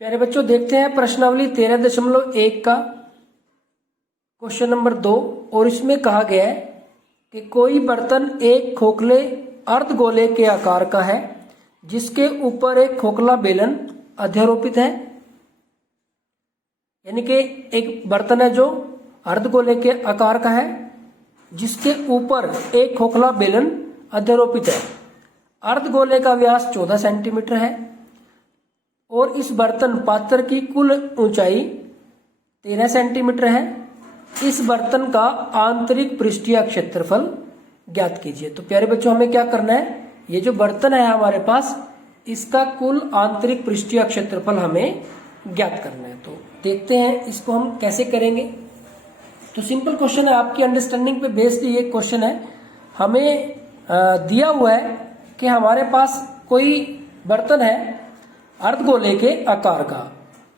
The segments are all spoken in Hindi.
प्यारे बच्चों, देखते हैं प्रश्नावली 13.1 का क्वेश्चन नंबर 2। और इसमें कहा गया है कि कोई बर्तन एक खोखले अर्धगोले के आकार का है जिसके ऊपर एक खोखला बेलन अध्यारोपित है। यानी कि एक बर्तन है जो अर्धगोले के आकार का है जिसके ऊपर एक खोखला बेलन अध्यारोपित है। अर्धगोले का व्यास 14 सेंटीमीटर है और इस बर्तन पात्र की कुल ऊंचाई 13 सेंटीमीटर है। इस बर्तन का आंतरिक पृष्ठीय क्षेत्रफल ज्ञात कीजिए। तो प्यारे बच्चों, हमें क्या करना है, ये जो बर्तन है हमारे पास, इसका कुल आंतरिक पृष्ठीय क्षेत्रफल हमें ज्ञात करना है। तो देखते हैं इसको हम कैसे करेंगे। तो सिंपल क्वेश्चन है, आपकी अंडरस्टैंडिंग पे बेस्ड ये क्वेश्चन है। हमें दिया हुआ है कि हमारे पास कोई बर्तन है अर्धगोले के आकार का।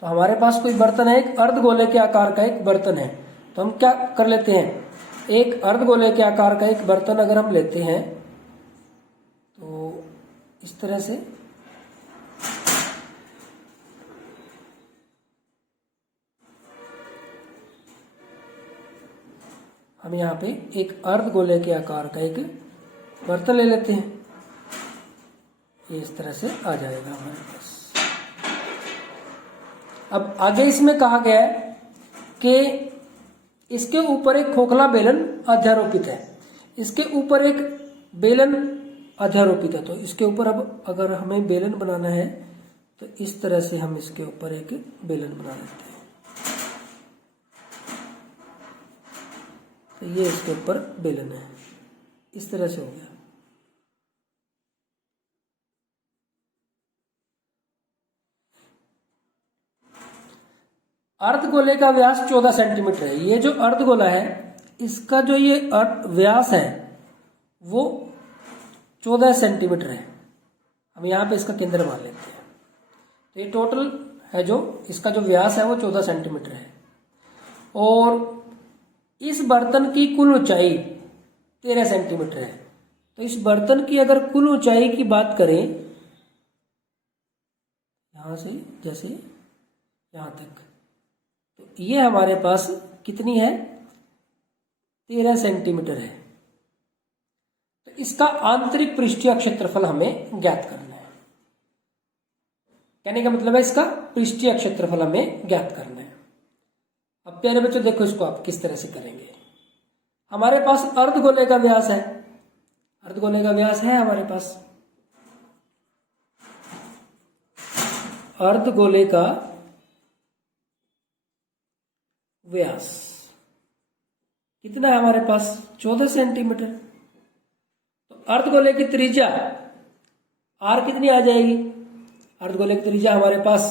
तो हमारे पास कोई बर्तन है, एक अर्धगोले के आकार का एक बर्तन है। तो हम क्या कर लेते हैं, एक अर्धगोले के आकार का एक बर्तन अगर हम लेते हैं तो इस तरह से हम यहाँ पे एक अर्धगोले के आकार का एक बर्तन ले लेते हैं। ये इस तरह से आ जाएगा हमारे पास। अब आगे इसमें कहा गया है कि इसके ऊपर एक खोखला बेलन अध्यारोपित है। इसके ऊपर एक बेलन अध्यारोपित है। तो इसके ऊपर अब अगर हमें बेलन बनाना है तो इस तरह से हम इसके ऊपर एक बेलन बना लेते हैं। तो ये इसके ऊपर बेलन है, इस तरह से हो गया। अर्धगोले का व्यास 14 सेंटीमीटर है। ये जो अर्धगोला है इसका जो ये व्यास है वो 14 सेंटीमीटर है। हम यहाँ पे इसका केंद्र मान लेते हैं। तो ये टोटल है जो इसका जो व्यास है वो 14 सेंटीमीटर है। और इस बर्तन की कुल ऊंचाई 13 सेंटीमीटर है। तो इस बर्तन की अगर कुल ऊंचाई की बात करें, यहां से जैसे यहां तक, तो ये हमारे पास कितनी है, 13 सेंटीमीटर है। तो इसका आंतरिक पृष्ठीय क्षेत्रफल हमें ज्ञात करना है। कहने का मतलब है इसका पृष्ठीय क्षेत्रफल हमें ज्ञात करना है। अब प्यारे बच्चों देखो, इसको आप किस तरह से करेंगे। हमारे पास अर्धगोले का व्यास है, अर्धगोले का व्यास है हमारे पास, अर्धगोले का व्यास कितना है हमारे पास, 14 सेंटीमीटर। तो अर्धगोले की त्रिज्या आर कितनी आ जाएगी, अर्धगोले की त्रिज्या हमारे पास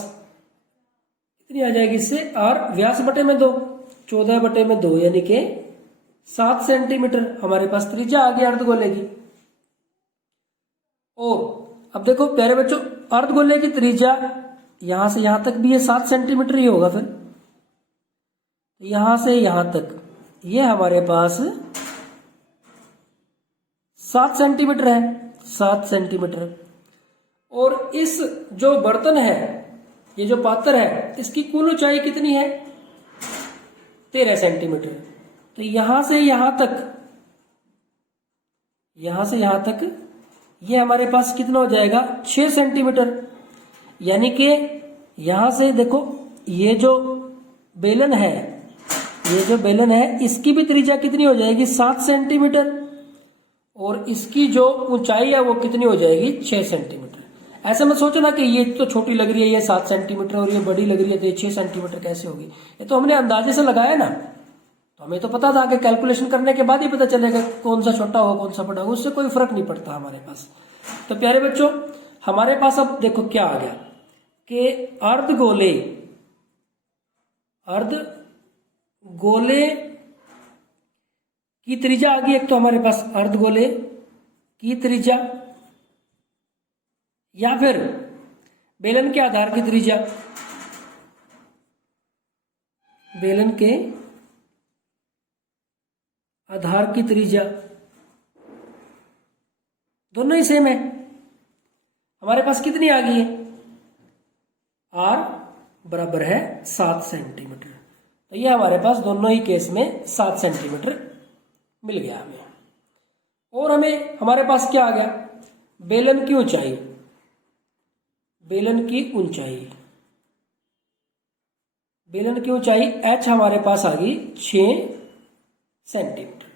कितनी आ जाएगी, इससे आर व्यास बटे में 2, 14 बटे में 2 यानी कि 7 सेंटीमीटर हमारे पास त्रिज्या आ गई अर्धगोले की। और अब देखो प्यारे बच्चों, अर्धगोले की त्रिज्या यहां से यहां तक भी ये 7 सेंटीमीटर ही होगा। फिर यहां से यहां तक ये हमारे पास 7 सेंटीमीटर है, 7 सेंटीमीटर। और इस जो बर्तन है, ये जो पात्र है, इसकी कुल ऊंचाई कितनी है, 13 सेंटीमीटर। तो यहां से यहां तक, यहां से यहां तक ये हमारे पास कितना हो जाएगा, 6 सेंटीमीटर। यानी कि यहां से देखो, ये जो बेलन है, ये जो बेलन है, इसकी भी त्रिज्या कितनी हो जाएगी, 7 सेंटीमीटर। और इसकी जो ऊंचाई है वो कितनी हो जाएगी, 6 सेंटीमीटर। ऐसे मत सोचो ना कि ये तो छोटी लग रही है, ये 7 सेंटीमीटर, और ये बड़ी लग रही है तो ये 6 सेंटीमीटर कैसे होगी। ये तो हमने अंदाजे से लगाया ना, तो हमें तो पता था कि कैलकुलेशन करने के बाद ही पता चलेगा कौन सा छोटा होगा कौन सा बड़ा होगा, उससे कोई फर्क नहीं पड़ता हमारे पास। तो प्यारे बच्चों, हमारे पास अब देखो क्या आ गया कि अर्धगोले की त्रिज्या आ गई। एक तो हमारे पास अर्धगोले की त्रिज्या, या फिर बेलन के आधार की त्रिज्या, बेलन के आधार की त्रिज्या, दोनों ही सेम है। हमारे पास कितनी आ गई है, आर बराबर है 7 सेंटीमीटर। तो ये हमारे पास दोनों ही केस में 7 सेंटीमीटर मिल गया हमें। और हमें हमारे पास क्या आ गया, बेलन की ऊंचाई। बेलन की ऊंचाई, बेलन की ऊंचाई h हमारे पास आ गई 6 सेंटीमीटर।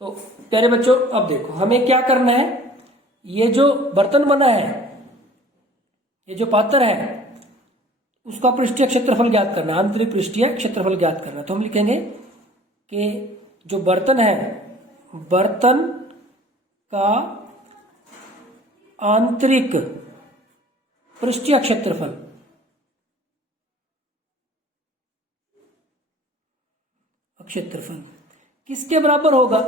तो प्यारे बच्चों अब देखो हमें क्या करना है, ये जो बर्तन बना है, ये जो पात्र है, उसका पृष्ठीय क्षेत्रफल ज्ञात करना, आंतरिक पृष्ठीय क्षेत्रफल ज्ञात करना। तो हम लिखेंगे कि जो बर्तन है, बर्तन का आंतरिक पृष्ठीय क्षेत्रफल किसके बराबर होगा।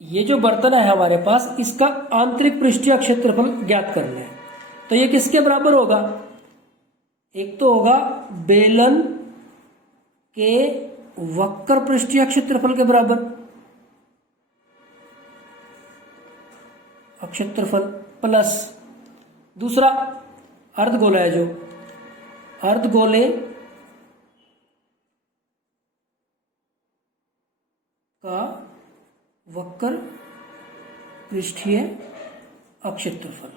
ये जो बर्तन है हमारे पास, इसका आंतरिक पृष्ठीय क्षेत्रफल ज्ञात करना है। तो ये किसके बराबर होगा, एक तो होगा बेलन के वक्र पृष्ठीय क्षेत्रफल के बराबर, क्षेत्रफल, प्लस दूसरा अर्धगोला है, जो अर्धगोले का वक्र पृष्ठीय क्षेत्रफल।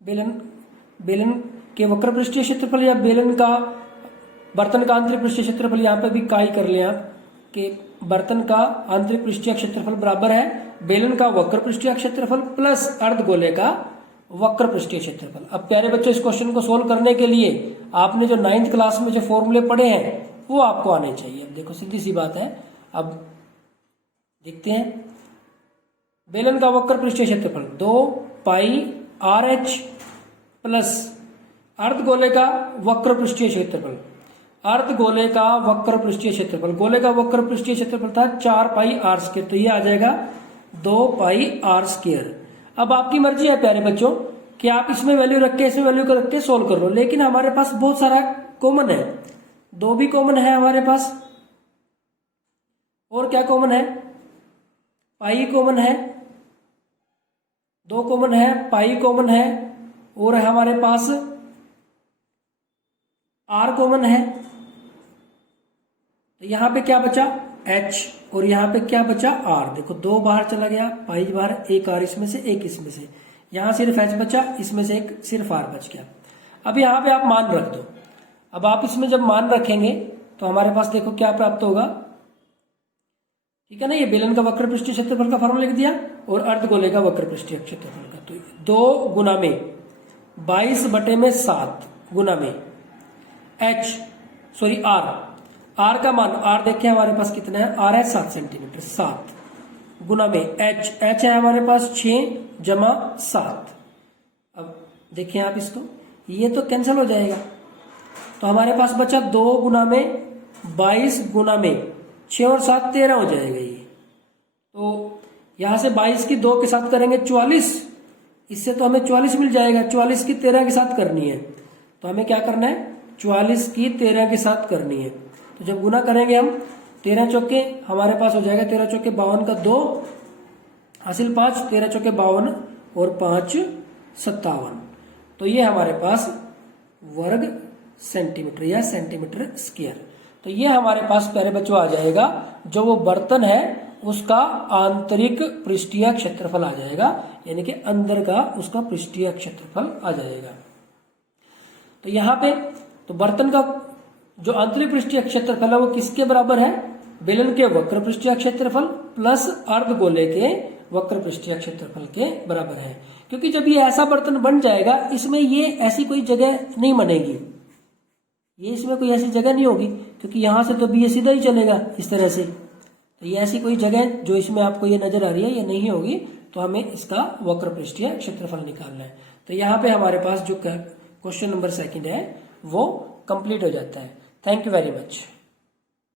बेलन के वक्र पृष्ठीय क्षेत्रफल या बेलन का बर्तन का आंतरिक पृष्ठीय क्षेत्रफल, यहाँ पे भी काई कर लें आप कि बर्तन का आंतरिक पृष्ठीय क्षेत्रफल बराबर है बेलन का वक्र पृष्ठीय क्षेत्रफल प्लस अर्धगोले का वक्र पृष्ठीय क्षेत्रफल। अब प्यारे बच्चों इस क्वेश्चन को सोल्व करने के लिए आपने जो 9th क्लास में जो फॉर्मूले पढ़े हैं वो आपको आने चाहिए। अब देखो सीधी सी बात है, अब देखते हैं। बेलन का वक्र पृष्ठीय क्षेत्रफल 2 पाई RH प्लस अर्धगोले का वक्र पृष्ठीय क्षेत्रफल, अर्धगोले का वक्र पृष्ठीय क्षेत्रफल, गोले का वक्र पृष्ठीय क्षेत्रफल था 4 पाई r², तो ये आ जाएगा 2 पाई r²। अब आपकी मर्जी है प्यारे बच्चों कि आप इसमें वैल्यू रख के इसमें वैल्यू रख के सोल्व कर लो, लेकिन हमारे पास बहुत सारा कॉमन है, 2 भी कॉमन है हमारे पास, और क्या कॉमन है, पाई कॉमन है, 2 कॉमन है, पाई कॉमन है, और हमारे पास r कॉमन है। तो यहां पे क्या बचा h, और यहां पे क्या बचा r। देखो 2 बाहर चला गया, पाई बाहर, एक r इसमें से, एक इसमें से, यहां सिर्फ h बचा, इसमें से एक सिर्फ r बच गया। अब यहां पे आप मान रख दो। अब आप इसमें जब मान रखेंगे तो हमारे पास देखो क्या प्राप्त होगा, ठीक है ना। ये बेलन का वक्र पृष्ठीय क्षेत्रफल का फॉर्मूला लिख दिया और अर्धगोले का वक्र पृष्ठीय क्षेत्रफल का, तो 2 गुना में 22/7 गुना में r का मान, r देखें हमारे पास कितना है, r है 7 सेंटीमीटर, 7 गुना में h है हमारे पास 6 जमा 7। अब देखिए आप इसको, ये तो कैंसिल हो जाएगा, तो हमारे पास बचा 2 गुना में 22 गुना में 6 और 7 13 हो जाएगा ये। तो यहां से 22 की 2 के साथ करेंगे 44, इससे तो हमें 44 मिल जाएगा, 44 की 13 के साथ करनी है, तो हमें क्या करना है, 44 की 13 के साथ करनी है। तो जब गुना करेंगे हम 13 चौके हमारे पास हो जाएगा, 13 चौके 52 का 2 हासिल 5, 13 चौके 52 और 5 57, तो ये हमारे पास वर्ग सेंटीमीटर या सेंटीमीटर स्क्वायर। तो ये हमारे पास प्यारे बच्चों आ जाएगा, जो वो बर्तन है उसका आंतरिक पृष्ठीय क्षेत्रफल आ जाएगा, यानी कि अंदर का उसका पृष्ठीय क्षेत्रफल आ जाएगा। तो यहाँ पे तो बर्तन का जो आंतरिक पृष्ठीय क्षेत्रफल है वो किसके बराबर है, बेलन के वक्र पृष्ठीय क्षेत्रफल प्लस अर्धगोले के वक्र पृष्ठीय क्षेत्रफल के बराबर है। क्योंकि जब ये ऐसा बर्तन बन जाएगा, इसमें ये ऐसी कोई जगह नहीं बनेगी, ये इसमें कोई ऐसी जगह नहीं होगी, क्योंकि यहां से तो भी ये सीधा ही चलेगा इस तरह से। तो ये ऐसी कोई जगह जो इसमें आपको ये नजर आ रही है ये नहीं होगी, तो हमें इसका वक्र पृष्ठीय क्षेत्रफल निकालना है। तो यहाँ पे हमारे पास जो क्वेश्चन नंबर 2 है वो कंप्लीट हो जाता है। Thank you very much.